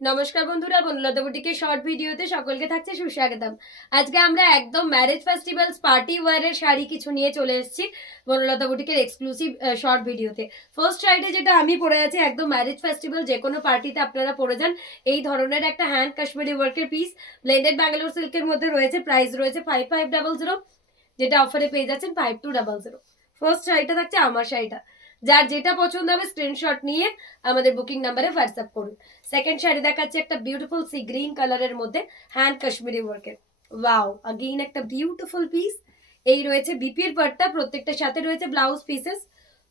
নমস্কার বন্ধুরা, বনলতা বুটিকের শর্ট ভিডিওতে সকলকে থাকছে সুস্বাগতম। আজকে আমরা একদম ম্যারেজ ফেস্টিভ্যালস পার্টি ওয়্যারের শাড়ি কিছু নিয়ে চলে এসেছি বনলতা বুটিকের এক্সক্লুসিভ শর্ট ভিডিওতে। ফার্স্ট শাড়িটা যেটা আমি পরে আছি, একদম ম্যারেজ ফেস্টিভ্যাল যে কোনো পার্টিতে আপনারা পরে যান এই ধরনের একটা হ্যান্ড কাশ্মীরি ওয়ার্কের পিস, ব্লেন্ডেড ব্যাঙ্গালোর সিল্কের মধ্যে রয়েছে। প্রাইস রয়েছে 5500, যেটা অফারে পেয়ে যাচ্ছেন 5200। ফার্স্ট শাড়িটা থাকছে আমার শাড়িটা। যার যেটা পছন্দ হবে স্ক্রিনশট নিয়ে আমাদের বুকিং নাম্বারে হোয়াটসঅ্যাপ করুন। সেকেন্ড শাড়ি দেখাচ্ছে একটা বিউটিফুল সি গ্রিন কালারের মধ্যে হ্যান্ড কাশ্মীরি ওয়ার্কের। ওয়াও, अगेन একটা বিউটিফুল পিস। এই রয়েছে বিপির পাটটা, প্রত্যেকটার সাথে রয়েছে ব্লাউজ পিসেস।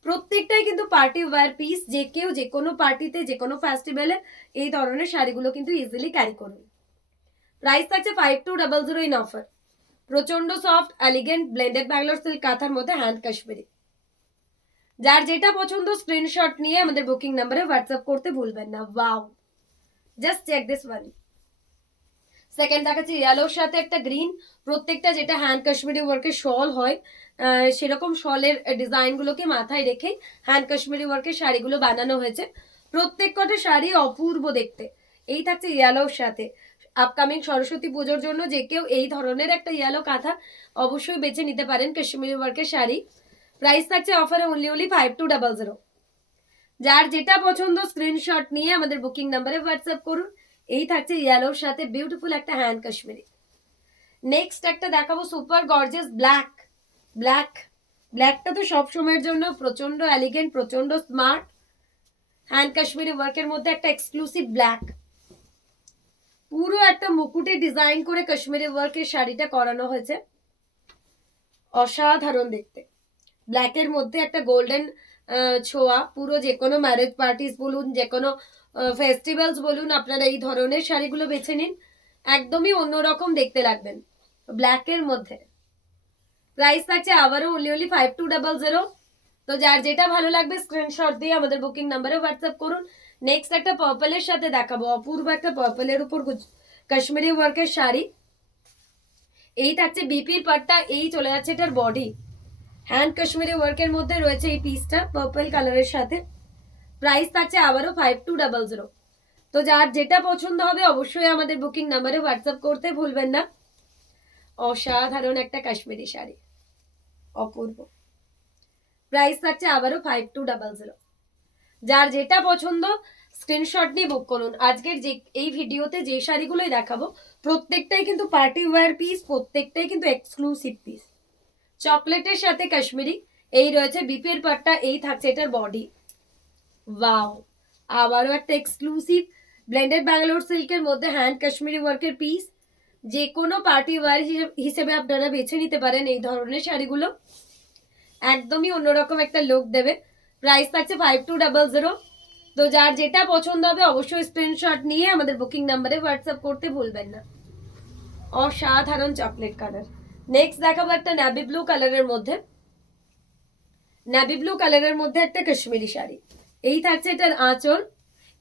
প্রত্যেকটাই কিন্তু পার্টি ওয়্যার পিস, যে কেউ যে কোনো পার্টিতে যে কোনো ফেস্টিভ্যালে এই ধরনের শাড়িগুলো কিন্তু ইজিলি ক্যারি করুন। প্রাইস থাকছে 5200 ইন অফার। প্রচন্ড soft elegant blended Bangalore silk কাঁথার মধ্যে হ্যান্ড কাশ্মীরি। যার যেটা পছন্দ স্ক্রিনশট নিয়ে আমাদের বুকিং নাম্বারে হোয়াটসঅ্যাপ করতে ভুলবেন না। Wow, just check this one. Second দেখাচ্ছি ইয়েলোর সাথে একটা গ্রিন। প্রত্যেকটা যেটা হ্যান্ড কাশ্মীরি ওয়ার্কের শল হয়, সেরকম শলের ডিজাইনগুলোকে মাথায় রেখে হ্যান্ড কাশ্মীরি ওয়ার্কের শাড়িগুলো বানানো হয়েছে। প্রত্যেক কটা শাড়ি অপূর্ব দেখতে। এই থাকছে ইয়েলোর সাথে। আপকামিং সরস্বতী পুজোর জন্য যে কেউ এই ধরনের একটা ইয়েলো কাঁথা অবশ্যই বেছে নিতে পারেন কাশ্মীরি ওয়ার্কের শাড়ি। প্রাইস থাকছে অফারে অনলি 5200। যার যেটা পছন্দ স্ক্রিনশট নিয়ে আমাদের বুকিং নাম্বারে হোয়াটসঅ্যাপ করুন। এই থাকছে ইয়েলোর সাথে বিউটিফুল একটা হ্যান্ড কাশ্মীরি। নেক্সট একটা দেখাবো সুপার গর্জিয়াস ব্ল্যাক। ব্ল্যাক ব্ল্যাকটা তো সব সময়ের জন্য প্রচন্ড এলিগেন্ট, প্রচন্ড স্মার্ট। হ্যান্ড কাশ্মীরি ওয়ার্কের মধ্যে একটা এক্সক্লুসিভ ব্ল্যাক, পুরো একটা মুকুটে ডিজাইন করে কাশ্মীরি ওয়ার্কের শাড়িটা করানো হয়েছে। অসাধারণ দেখতে। ব্ল্যাকের মধ্যে একটা গোল্ডেন ছোঁয়া। পুরো যে কোনো ম্যারেজ পার্টিস বলুন, যে কোনো ফেস্টিভ্যালস বলুন, আপনারা এই ধরনের শাড়িগুলো বেছে নিন, একদমই অন্যরকম দেখতে লাগবেন ব্ল্যাকের মধ্যে। প্রাইস থাকছে আবারও অনলি 5200। তো যার যেটা ভালো লাগবে স্ক্রিনশট দিয়ে আমাদের বুকিং নাম্বারে হোয়াটসঅ্যাপ করুন। নেক্সট একটা পার্পলের সাথে দেখাবো, অপূর্ব একটা পার্পলের উপর কাশ্মীরি ওয়ার্কের শাড়ি। এই থাকছে বিপির পাট্টা, এই চলে যাচ্ছে এটার বডি। হ্যান্ড কাশ্মীরি ওয়ার্কের মধ্যে রয়েছে এই পিসটা পার্পল কালারের সাথে। প্রাইস থাকছে আবারও 5200। তো যার যেটা পছন্দ হবে অবশ্যই আমাদের বুকিং নাম্বারে হোয়াটসঅ্যাপ করতে ভুলবেন না। অসাধারণ একটা কাশ্মীরি শাড়ি, অপূর্ব। প্রাইস থাকছে আবারও 5200। যার যেটা পছন্দ স্ক্রিনশট নিয়ে বুক করুন। আজকের যে এই ভিডিওতে যে শাড়িগুলোই দেখাবো প্রত্যেকটাই কিন্তু পার্টি ওয়্যার পিস, প্রত্যেকটাই কিন্তু এক্সক্লুসিভ পিস। চকলেটের সাথে কাশ্মীরি, এই রয়েছে বিপির পাট্টা, এই থাকছে এটার বডি। ওয়াও, আবারও একটা এক্সক্লুসিভ ব্লেন্ডেড ব্যাঙ্গালোর সিল্কের মধ্যে হ্যান্ড কাশ্মীরি ওয়ার্কের পিস। যে কোনো পার্টি ওয়্যার হিসেবে আপনারা বেছে নিতে পারেন এই ধরনের শাড়িগুলো, একদমই অন্যরকম একটা লুক দেবে। প্রাইস থাকছে 5200। তো যার যেটা পছন্দ হবে অবশ্যই স্ক্রিনশট নিয়ে আমাদের বুকিং নাম্বারে হোয়াটসঅ্যাপ করতে ভুলবেন না। অসাধারণ চকলেট কালার। নেক্সট দেখাবো একটা নেভি ব্লু কালারের মধ্যে। নেভি ব্লু কালারের মধ্যে একটা কাশ্মীরি শাড়ি। এই থাকছে এটার আঁচল,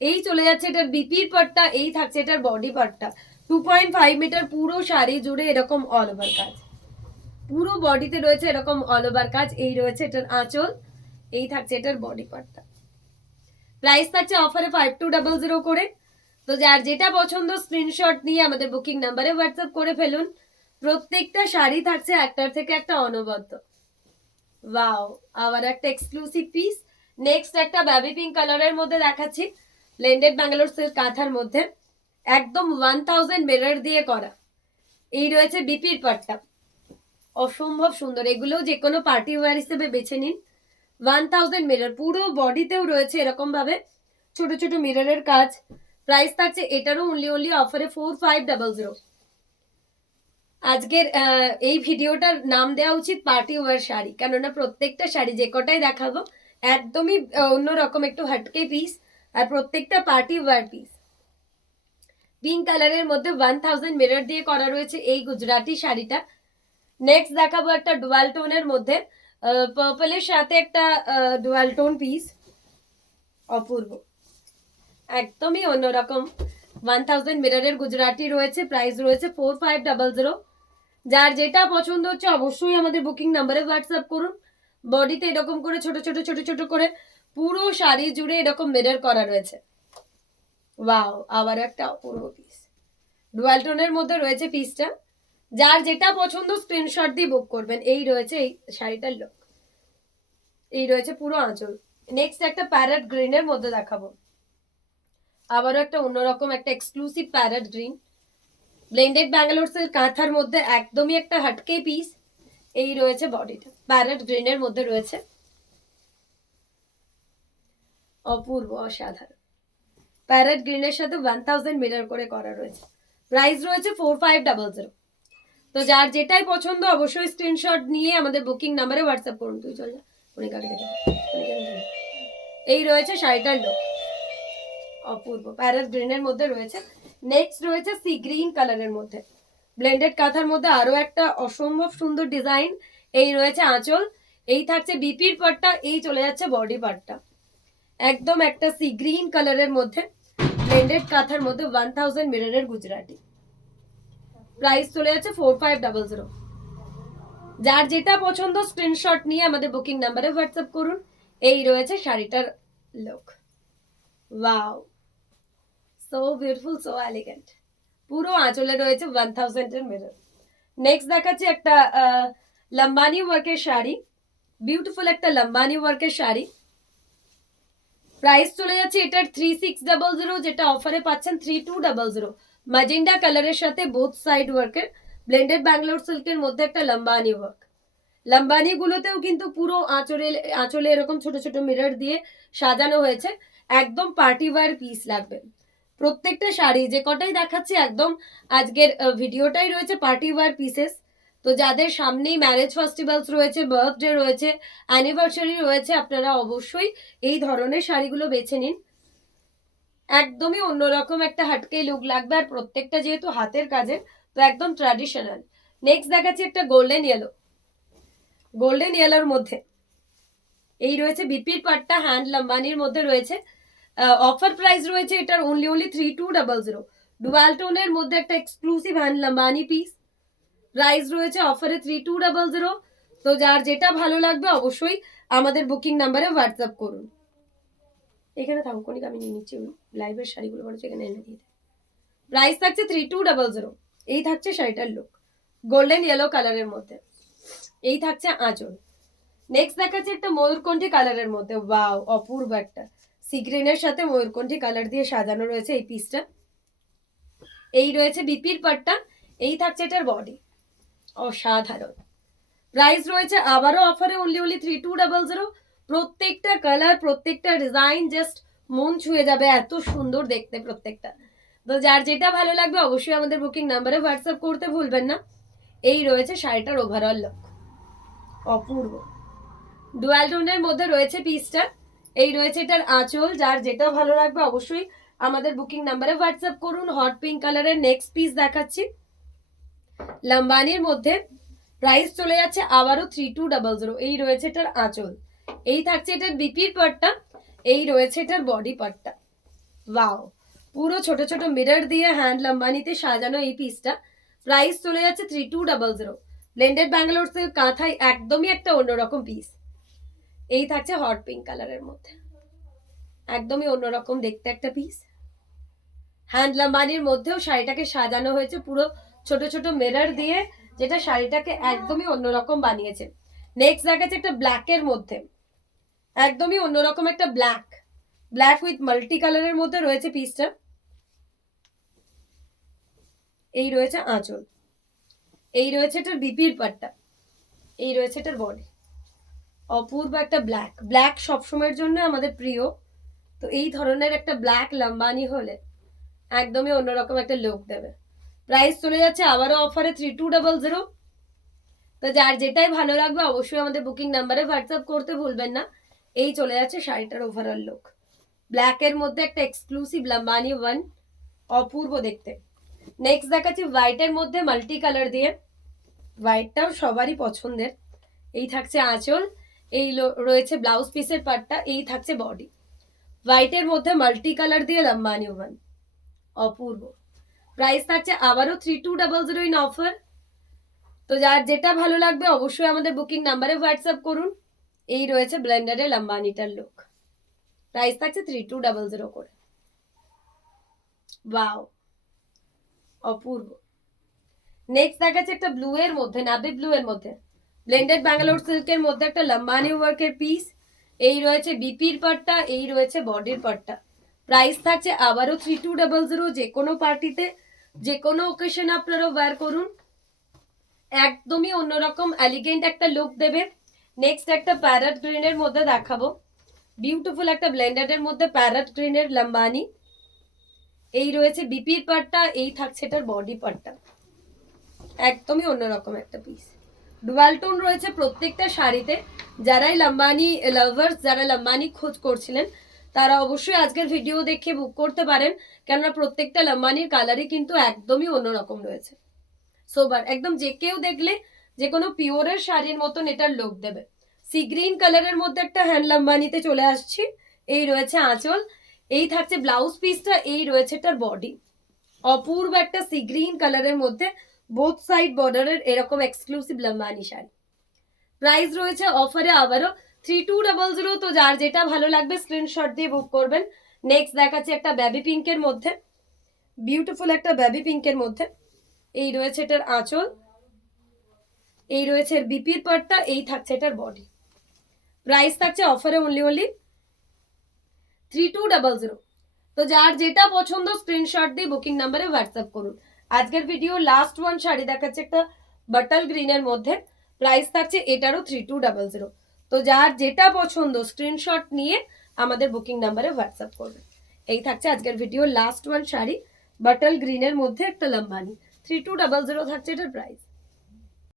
এই চলে যাচ্ছে এটার বিপির পাট্টা, এই থাকছে এটার বডি পাট্টা। 2.5 মিটার পুরো শাড়ি জুড়ে এরকম অল ওভার কাজ, পুরো বডিতে রয়েছে এরকম অল ওভার কাজ। এই রয়েছে এটার আঁচল, এই থাকছে এটার বডি পার্টটা। প্রাইস থাকছে অফারে 5200 করে। তো যার যেটা পছন্দ স্ক্রিনশট নিয়ে আমাদের বুকিং নাম্বারে হোয়াটসঅ্যাপ করে ফেলুন। প্রত্যেকটা শাড়ি থাকছে একটার থেকে একটা অনবদ্য। ওয়াও, আবার একটা এক্সক্লুসিভ পিস। নেক্সট একটা বেবি পিঙ্ক কালারের মধ্যে দেখাচ্ছি, ব্লেন্ডেড ব্যাঙ্গালোর সিল্ক কাঁথার মধ্যে, একদম 1000 মিরর দিয়ে করা। এই রয়েছে বিপির পাট্টা, অসম্ভব সুন্দর। এগুলো যে কোনো পার্টি ওয়্যার হিসেবে বেছে নিন। 1000 মিরর, পুরো বডিতেও রয়েছে এরকম ভাবে ছোট ছোট মিররের কাজ। প্রাইস থাকছে এটারও অনলি অফারে 4500। আজকের এই ভিডিওটার নাম দেওয়া উচিত পার্টি ওয়্যার শাড়ি, কেননা প্রত্যেকটা শাড়ি যে কটাই দেখাবো একদমই অন্যরকম একটু হাটকে পিস, আর প্রত্যেকটা পার্টি ওয়্যার পিস। পিঙ্ক কালারের মধ্যে 1000 মিরর দিয়ে করা রয়েছে এই গুজরাটি শাড়িটা। নেক্সট দেখাবো একটা ডুয়াল টোনের মধ্যে পার্পলের সাথে একটা ডুয়াল টোন পিস, অপূর্ব, একদমই অন্যরকম। 1000 মিররের গুজরাটি রয়েছে। প্রাইস রয়েছে 4500। যার যেটা পছন্দ হচ্ছে অবশ্যই আমাদের বুকিং নাম্বারে হোয়াটসঅ্যাপ করুন। বডিতে এরকম করে ছোট ছোট ছোট ছোট করে পুরো শাড়ি জুড়ে এরকম মিরর করা রয়েছে। ওয়াও, আবার একটা অপূর্ব পিস, ডুয়াল টোনের মধ্যে রয়েছে পিসটা। যার যেটা পছন্দ স্ক্রিনশট দিয়ে বুক করবেন। এই রয়েছে এই শাড়িটার লুক, এই রয়েছে পুরো আঁচল। নেক্সট একটা প্যারেট গ্রিনের মধ্যে দেখাবো, আবারও একটা অন্যরকম একটা exclusive parrot green, blended Bangalore silk কাঁথার মধ্যে একদমই একটা হাটকে পিস। এই রয়েছে বডিটা, প্যারেট গ্রিনের মধ্যে রয়েছে, অপূর্ব অসাধারণ। প্যারেট গ্রিনের সাথে 1000 মিটার করে করা রয়েছে। প্রাইস রয়েছে 4500। তো যার যেটাই পছন্দ অবশ্যই স্ক্রিনশট নিয়ে আমাদের বুকিং নাম্বারে হোয়াটসঅ্যাপ করুন। তুই চল যা, কণিকাকে দেখে এই রয়েছে শাড়িটার লুক, অপূর্ব প্যারেট গ্রিনের মধ্যে রয়েছে। নেক্সট রয়েছে সি গ্রিন কালারের মধ্যে, ব্লেন্ডেড কাঁথার মধ্যে আরো একটা অসম্ভব সুন্দর ডিজাইন। এই রয়েছে আঁচল, এই থাকছে বিপির পাটটা, এই চলে যাচ্ছে বডি পাটটা। একদম একটা সি গ্রিন কালারের মধ্যে ব্লেন্ডেড কাঁথার মধ্যে 1000 মিটারের গুজরাটি। প্রাইস চলে যাচ্ছে 4500। যার যেটা পছন্দ স্ক্রিনশট নিয়ে আমাদের বুকিং নাম্বারে হোয়াটসঅ্যাপ করুন। এই রয়েছে শাড়িটার look, wow, so beautiful, so elegant. পুরো আঁচলে রয়েছে 1000 এর মিরর। নেক্সট দেখাচ্ছি একটা লম্বানি ওয়ার্কের শাড়ি, বিউটিফুল একটা লম্বানি ওয়ার্কের শাড়ি। প্রাইস চলে যাচ্ছে এটার 3600, যেটা অফারে পাচ্ছেন 3200। ম্যাজেন্ডা কালারের সাথে বোথ সাইড ওয়ার্কের, ব্লেন্ডেড ব্যাঙ্গালোর সিল্কের মধ্যে একটা লম্বানি ওয়ার্ক। লম্বানি গুলোতেও কিন্তু পুরো আঁচলে এরকম ছোট ছোট মিরর দিয়ে সাজানো হয়েছে। একদম পার্টি ওয়্যার পিস লাগবে। প্রত্যেকটা শাড়ি যে কটাই দেখাচ্ছি একদম আজকের ভিডিওটাই রয়েছে পার্টি ওয়্যার পিসেস। তো যাদের সামনেই ম্যারেজ ফেস্টিভ্যালস রয়েছে, বার্থডে রয়েছে, অ্যানিভার্সারি রয়েছে, আপনারা অবশ্যই এই ধরনের শাড়িগুলো বেছে নিন। একদমই অন্যরকম একটা হাটকে লুক লাগবে, আর প্রত্যেকটা যেহেতু হাতের কাজের, তো একদম ট্র্যাডিশনাল। নেক্সট দেখাচ্ছি একটা গোল্ডেন ইয়েলো, গোল্ডেন ইয়েলোর মধ্যে এই রয়েছে বিপির পাট্টা, হ্যান্ড লম্বানির মধ্যে রয়েছে। অফার প্রাইস রয়েছে এটার অনলি 3200। ডুয়াল টোনের মধ্যে একটা exclusive hand Lambani piece. Price রয়েছে অফারে 3200। তো যার যেটা ভালো লাগবে অবশ্যই আমাদের বুকিং নাম্বারে হোয়াটসঅ্যাপ করুন। এখানে থাকুক কনিক, আমি নিয়ে নিচ্ছি লাইভের শাড়িগুলো, মানুষ এখানে এনে দিয়ে দেয়। প্রাইস থাকছে 3200। এই থাকছে শাড়িটার লুক, গোল্ডেন ইয়েলো কালারের মধ্যে, এই থাকছে আঁচল। নেক্সট দেখাচ্ছে একটা ময়ূরকণ্ঠী কালারের মধ্যে, ওয়াও, অপূর্ব একটা সি গ্রিনের সাথে ময়ূরকণ্ঠী কালার দিয়ে সাজানো রয়েছে এই পিসটা। এই রয়েছে বিপির পাট্টা, এই থাকছে এটার বডি, অসাধারণ। প্রাইস রয়েছে আবারও অফারে অনলি 3200। প্রত্যেকটা কালার, প্রত্যেকটা ডিজাইন জাস্ট মন ছুঁয়ে যাবে, এত সুন্দর দেখতে প্রত্যেকটা। তো যার যেটা ভালো লাগবে অবশ্যই আমাদের বুকিং নাম্বারে হোয়াটসঅ্যাপ করতে ভুলবেন না। এই রয়েছে শাড়িটার ওভারঅল লুক, অপূর্ব ডুয়াল টোনের মধ্যে রয়েছে পিসটা। এই রয়েছে এটার আঁচল, যার যেটা ভালো লাগবে অবশ্যই আমাদের বুকিং নাম্বারে হোয়াটসঅ্যাপ করুন। হট পিঙ্ক কালারের নেক্সট পিস দেখাচ্ছি লম্বানির মধ্যে। প্রাইস চলে যাচ্ছে আবারও 3200। এই রয়েছে এটার আঁচল, এই থাকছে এটার বিপির পাটটা, এই রয়েছে এটার বডি পাটটা। ওয়াও, পুরো ছোট ছোট মিরর দিয়ে হ্যান্ড লম্বানিতে সাজানো এই পিসটা। প্রাইস চলে যাচ্ছে 3200। ব্লেন্ডেড ব্যাঙ্গালোর সিল্ক কাঁথায় একদমই একটা অন্যরকম পিস। এই থাকছে হট পিঙ্ক কালারের মধ্যে, একদমই অন্যরকম দেখতে একটা পিস। হ্যান্ড লম্বানির মধ্যেও শাড়িটাকে সাজানো হয়েছে পুরো ছোট ছোট মিরর দিয়ে, যেটা শাড়িটাকে একদমই অন্যরকম বানিয়েছে। নেক্সট দেখাচ্ছে একটা ব্ল্যাকের মধ্যে, একদমই অন্যরকম একটা ব্ল্যাক, ব্ল্যাক উইথ মাল্টি কালারের মধ্যে রয়েছে পিসটা। এই রয়েছে আঁচল, এই রয়েছে এটার বিপির পাট্টা, এই রয়েছে এটার বডি। অপূর্ব একটা ব্ল্যাক, ব্ল্যাক সবসময়ের জন্য আমাদের প্রিয়। তো এই ধরনের একটা ব্ল্যাক লম্বানি হলে একদমই অন্যরকম একটা লুক দেবে। প্রাইস চলে যাচ্ছে আবারও অফারে 3200। তো যার যেটাই ভালো লাগবে অবশ্যই আমাদের বুকিং নাম্বারে হোয়াটসঅ্যাপ করতে ভুলবেন না। এই চলে যাচ্ছে শাড়িটার ওভারঅল লুক, ব্ল্যাকের মধ্যে একটা এক্সক্লুসিভ লম্বানি ওয়ান, অপূর্ব দেখতে। নেক্সট দেখাচ্ছি হোয়াইটের মধ্যে মাল্টি কালার দিয়ে, হোয়াইটটাও সবারই পছন্দের। এই থাকছে আঁচল, এই রয়েছে ব্লাউজ পিসের পার্টটা, এই থাকছে বডি। হোয়াইটের মধ্যে মাল্টি কালার দিয়ে লম্বানি ওয়ান, অপূর্ব। প্রাইস থাকছে আবারও 3200 ইন অফার। তো যার যেটা ভালো লাগবে অবশ্যই আমাদের বুকিং নাম্বারে হোয়াটসঅ্যাপ করুন। এই রয়েছে ব্লেন্ডারে লম্বানিটার লুক, প্রাইস থাকছে 3200 করে। ওয়াও, অপূর্ব। নেক্সট দেখাচ্ছে একটা ব্লু এর মধ্যে, নাভি ব্লু এর মধ্যে ব্লেন্ডেড ব্যাঙ্গালোর সিল্কের মধ্যে একটা লম্বানি ওয়ার্কের পিস। এই রয়েছে বিপির পাট্টা, এই রয়েছে বডির পাট্টা। প্রাইস থাকছে আবারও 3200। যে কোনো পার্টিতে, যে কোনো ওকেশনে আপনারা ওয়্যার করুন, একদমই অন্যরকম এলিগেন্ট একটা লুক দেবে। নেক্সট একটা প্যারট গ্রিনের মধ্যে দেখাবো, বিউটিফুল একটা ব্লেন্ডেড এর মধ্যে প্যারট গ্রিনের লম্বানি। এই রয়েছে বিপির পাট্টা, এই থাকছে এটার বডি পাট্টা। একদমই অন্যরকম একটা পিস। ডুয়াল টোন রয়েছে প্রত্যেকটা শাড়িতে। যারাই লম্বানি লাভার্স, যারা লম্বানি খোঁজ করছিলেন, তারা অবশ্যই আজকের ভিডিও দেখে বুক করতে পারেন, কেননা প্রত্যেকটা লম্বানির কালারই কিন্তু একদমই অন্যরকম রয়েছে। সোবার একদম, যে কেউ দেখলে যে কোনো পিওরের শাড়ির মতন এটার লুক দেবে। সি গ্রিন কালারের মধ্যে একটা হ্যান্ড লম্বানিতে চলে আসছি। এই রয়েছে আঁচল, এই থাকছে ব্লাউজ পিসটা, এই রয়েছে এটার বডি। অপূর্ব একটা সি গ্রিন কালারের মধ্যে বোথ সাইড বর্ডারের এরকম এক্সক্লুসিভ লম্বানি শাড়ি। প্রাইস রয়েছে অফারে আবারও 3200। তো যার যেটা ভালো লাগবে স্ক্রিনশট দিয়ে বুক করবেন। নেক্সট দেখাচ্ছে একটা বেবি পিঙ্কের মধ্যে, বিউটিফুল একটা বেবি পিঙ্কের মধ্যে। এই রয়েছে এটার আঁচল, এই রয়েছে এর বিপির পাট্টা, এই থাকছে এটার বডি। প্রাইস থাকছে অফারে অনলি 3200। তো যার যেটা পছন্দ স্ক্রিনশট দিয়ে বুকিং নাম্বারে হোয়াটসঅ্যাপ করুন। আজকের ভিডিও লাস্ট ওয়ান শাড়ি দেখাচ্ছে একটা বাটল গ্রিনের মধ্যে। প্রাইস থাকছে এটারও 3200। তো যার যেটা পছন্দ স্ক্রিনশট নিয়ে আমাদের বুকিং নাম্বারে হোয়াটসঅ্যাপ করবেন। এই থাকছে আজকের video last one sari, bottle গ্রিনের মধ্যে একটা লম্বানি। 3200 থাকছে এটার প্রাইস।